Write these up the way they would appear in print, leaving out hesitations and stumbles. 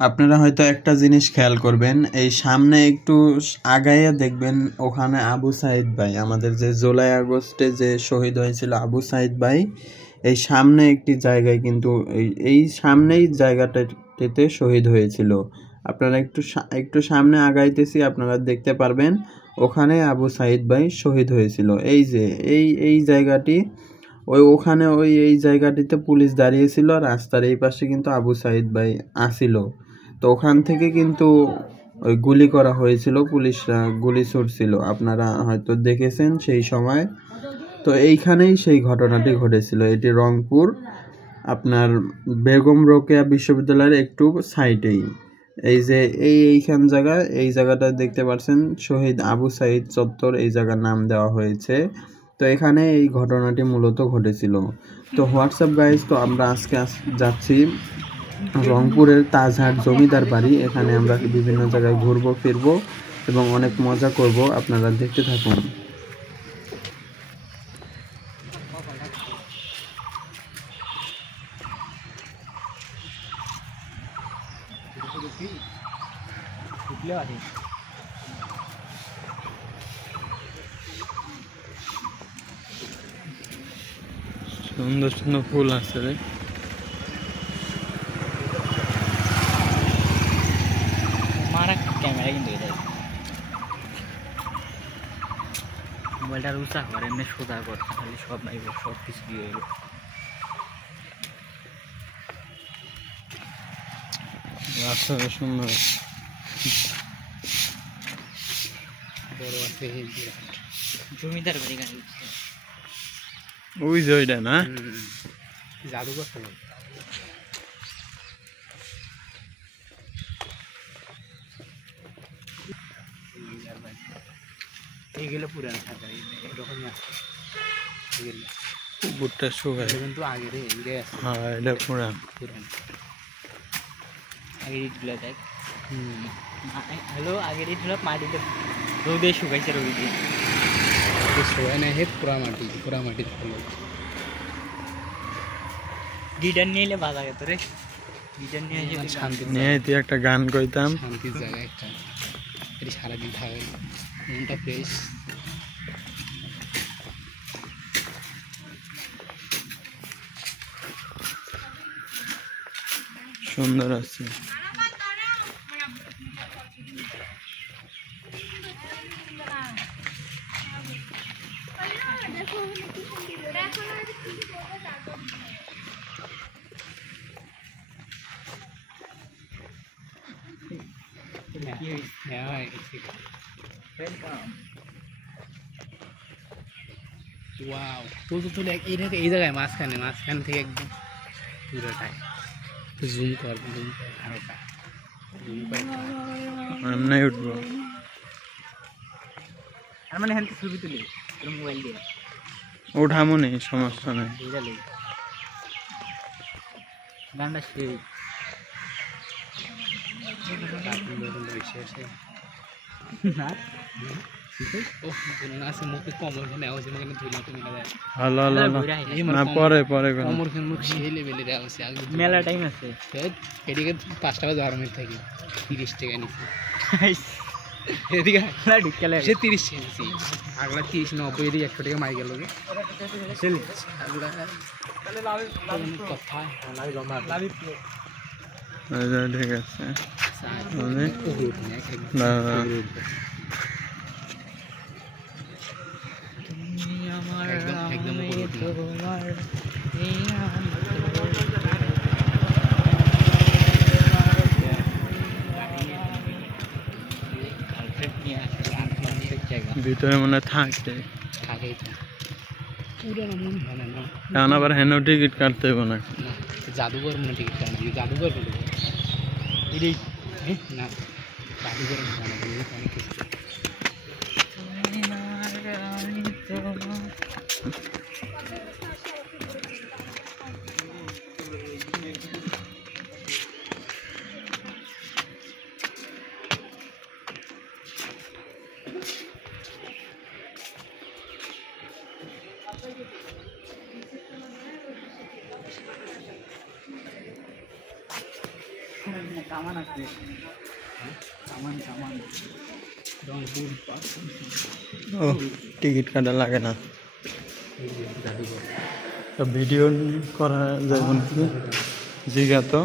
আপনারা হয়তো একটা জিনিস খেয়াল করবেন, এই সামনে একটু আগাইয়া দেখবেন ওখানে আবু সাইদ ভাই, আমাদের যে জুলাই আগস্টে যে শহীদ হয়েছিল আবু সাইদ ভাই, এই সামনে একটি জায়গায় কিন্তু এই সামনেই জায়গাটাতে শহীদ হয়েছিল। আপনারা একটু সামনে আগাইতেছি, আপনারা দেখতে পারবেন ওখানে আবু সাইদ ভাই শহীদ হয়েছিল। এই যে এই জায়গাটি, ওখানে এই জায়গাটিতে পুলিশ দাঁড়িয়েছিল, রাস্তার এই পাশে কিন্তু আবু সাইদ ভাই আসিল। তো ওখান থেকে কিন্তু ওই গুলি করা হয়েছিল, পুলিশরা গুলি ছুড়ছিল, আপনারা হয়তো দেখেছেন সেই সময়। তো এইখানেই সেই ঘটনাটি ঘটেছিল। এটি রংপুর, আপনার বেগম রোকেয়া বিশ্ববিদ্যালয়ের একটু সাইডেই। এই যে এই জায়গাটা দেখতে পাচ্ছেন, শহীদ আবু সাইদ চত্বর, এই জায়গার নাম দেওয়া হয়েছে। তো এখানে এই ঘটনাটি মূলত ঘটেছিল। তো হোয়াটসঅ্যাপ গাইজ, তো আমরা আজকে যাচ্ছি রংপুরের তাজহাট জমিদার বাড়ি। এখানে আমরা বিভিন্ন জায়গায় ঘুরবো ফিরবো এবং অনেক মজা করব, আপনারা দেখতে থাকুন। সুন্দর সুন্দর ফুল আছে রে। ক্যামেরা কিন্তু মোবাইলটা উঁচা কর, এমনি সোজা কর, খালি সব নাই, সব কিছু দিয়ে এলো। সুন্দর বড় আছে জমিদার বাড়ি গাড়ি, ওই যে ওইটা না জাদুঘর। এইগুলো পুরান থাকা এরকমই আছে, কুকুরটা শুকায় কিন্তু আগের হ্যাঁ, এটা পুরান পুরান আগের ইটগুলো দেখ। হ্যালো, আগের ইটগুলো মাটিতে রোদে শুকাইছে, রোদে শুকায় না, হে পুরা মাটির ফুল। গিটার নিয়ে এলে ভালো লাগে, তোরে গিটার নিয়ে এসে শান্তি নিয়ে তুই একটা গান কইতাম, শান্তির জায়গা একটা, এটি সারাদিন থাকে, মনটা ফ্রেশ। সুন্দর আছে। ওয়াও, তুলে এই জায়গায় মাঝখান থেকে একদম পুরোটাই জুম কর হালকা জুম কর, এমনি উঠবো। আর মানে হ্যাঁ ছবি তুলি মোবাইল দিয়ে ওঠামো নেই, সমস্যা নেই। গানটা সেই না মেলা টাইম আছে, এদিকে 5 টাকা 12 মিনিট থাকি, 30 টাকা নিচ্ছি, এদিকে 30 টাকা নিচ্ছি, আগলা 30 90 এদিকে 100 টাকা মাই গেল কথা। ঠিক আছে, ভিতরে মনে থাকে এখন আবার হেন টিকিট কাটতে হবে না, জাদুঘর মনে টিকিট কাটবে, জাদুঘর এটাই না, জাদুঘর অনেক কিছু। কামান আছে কামান কামান ও টিকিট কাটা লাগে না তো ভিডিও করা যাবে নাকি জিগা তো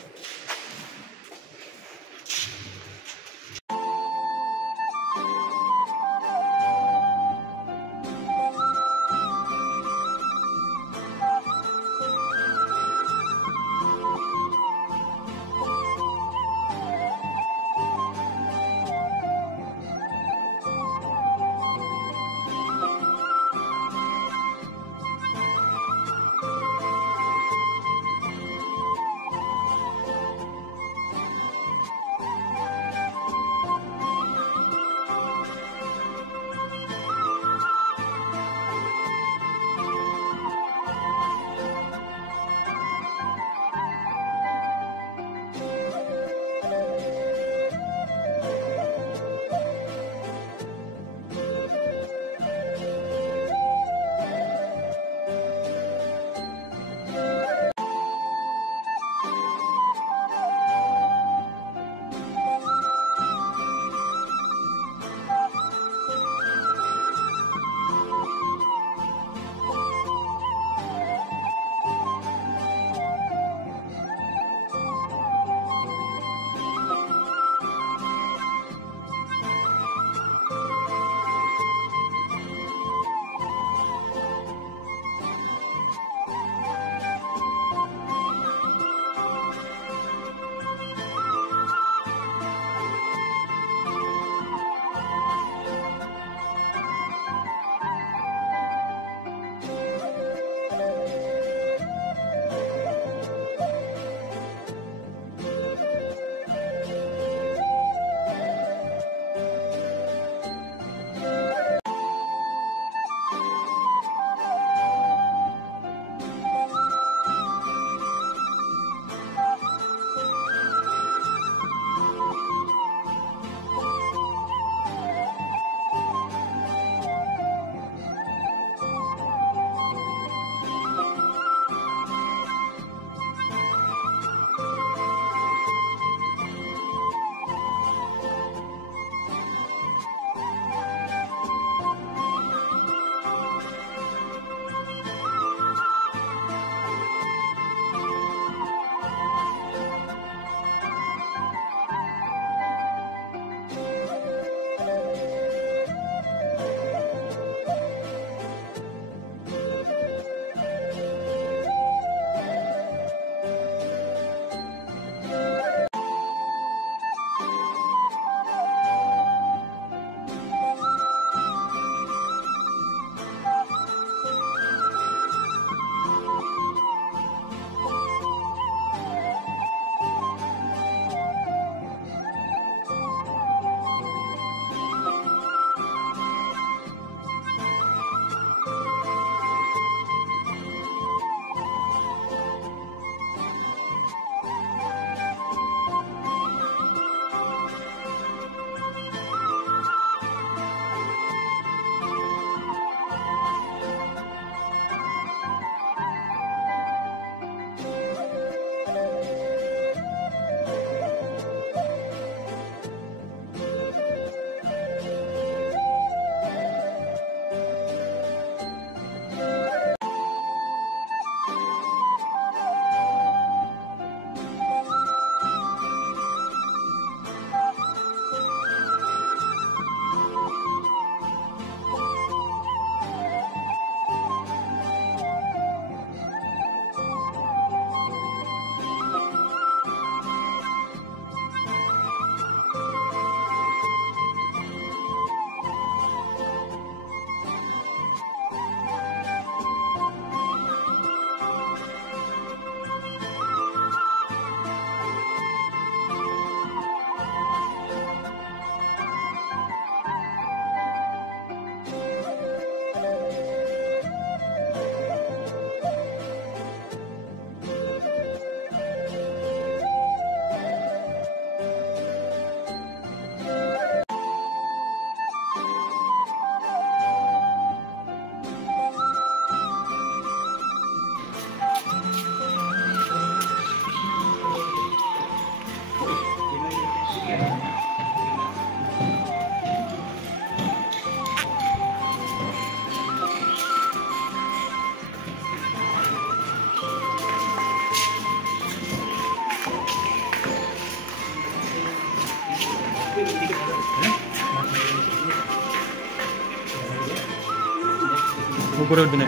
উপরে উঠবি না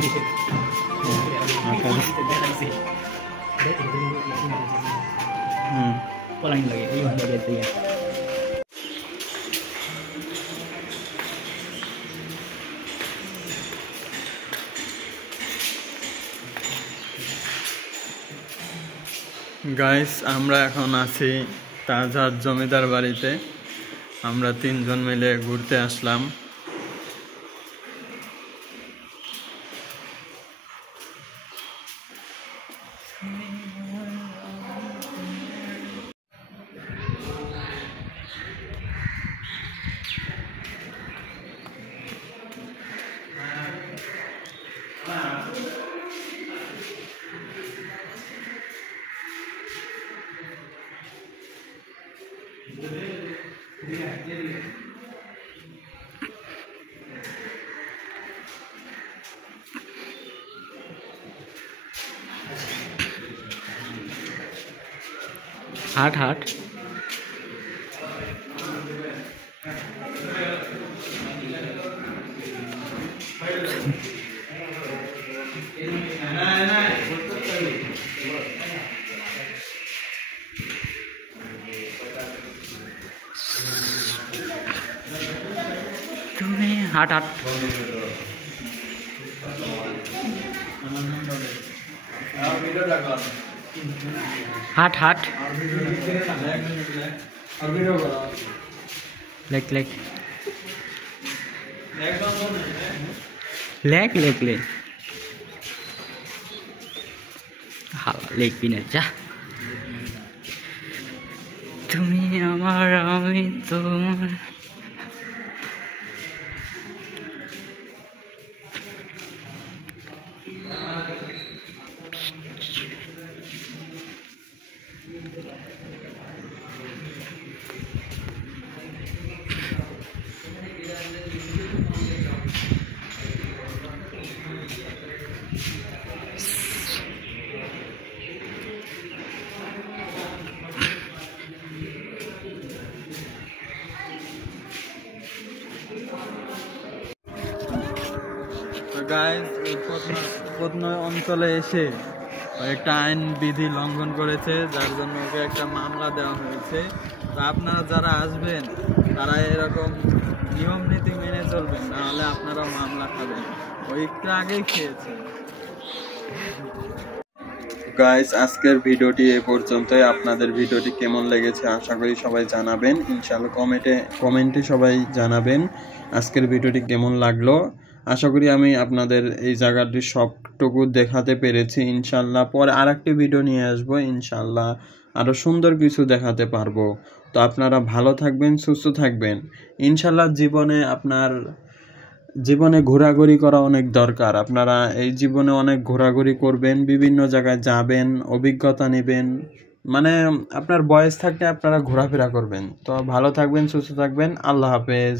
গাইস, আমরা এখন আছি তাজহাট জমিদার বাড়িতে। আমরা 3 জন মিলে ঘুরতে আসলাম। हाट हाट तुम्हें हाट हाट हाट हाट लेक लेक लेक लेक लेक हाँ लेक पीने जा तुम्हें हमारा तुम्हारा গাইস, এই প্রত্ন অঞ্চলে এসে একটা আইন বিধি লঙ্ঘন করেছে, যার জন্য ওকে একটা মামলা দেওয়া হয়েছে। তো আপনারা যারা আসবেন তারা এরকম নিয়ম নীতি মেনে চলবেন, নাহলে আপনারা মামলা খাবেন। ওই একটু আগেই খেয়েছে। গাইস, আজকের ভিডিওটি এ পর্যন্তই। আপনাদের ভিডিওটি কেমন লেগেছে আশা করি সবাই জানাবেন। ইনশাআল্লাহ কমেন্টে সবাই জানাবেন আজকের ভিডিওটি কেমন লাগলো। আশা করি আমি আপনাদের এই জায়গাটি সবটুকু দেখাতে পেরেছি। ইনশাআল্লাহ পরে আরেকটি ভিডিও নিয়ে আসবো। ইনশাআল্লাহ আরো সুন্দর কিছু দেখাতে পারবো। তো আপনারা ভালো থাকবেন, সুস্থ থাকবেন। ইনশাআল্লাহ জীবনে ঘোরাঘুরি করা অনেক দরকার। আপনারা এই জীবনে অনেক ঘোরাঘুরি করবেন, বিভিন্ন জায়গায় যাবেন, অভিজ্ঞতা নেবেন। মানে আপনার বয়স থাকলে আপনারা ঘোরাফেরা করবেন। তো ভালো থাকবেন, সুস্থ থাকবেন। আল্লাহ হাফেজ।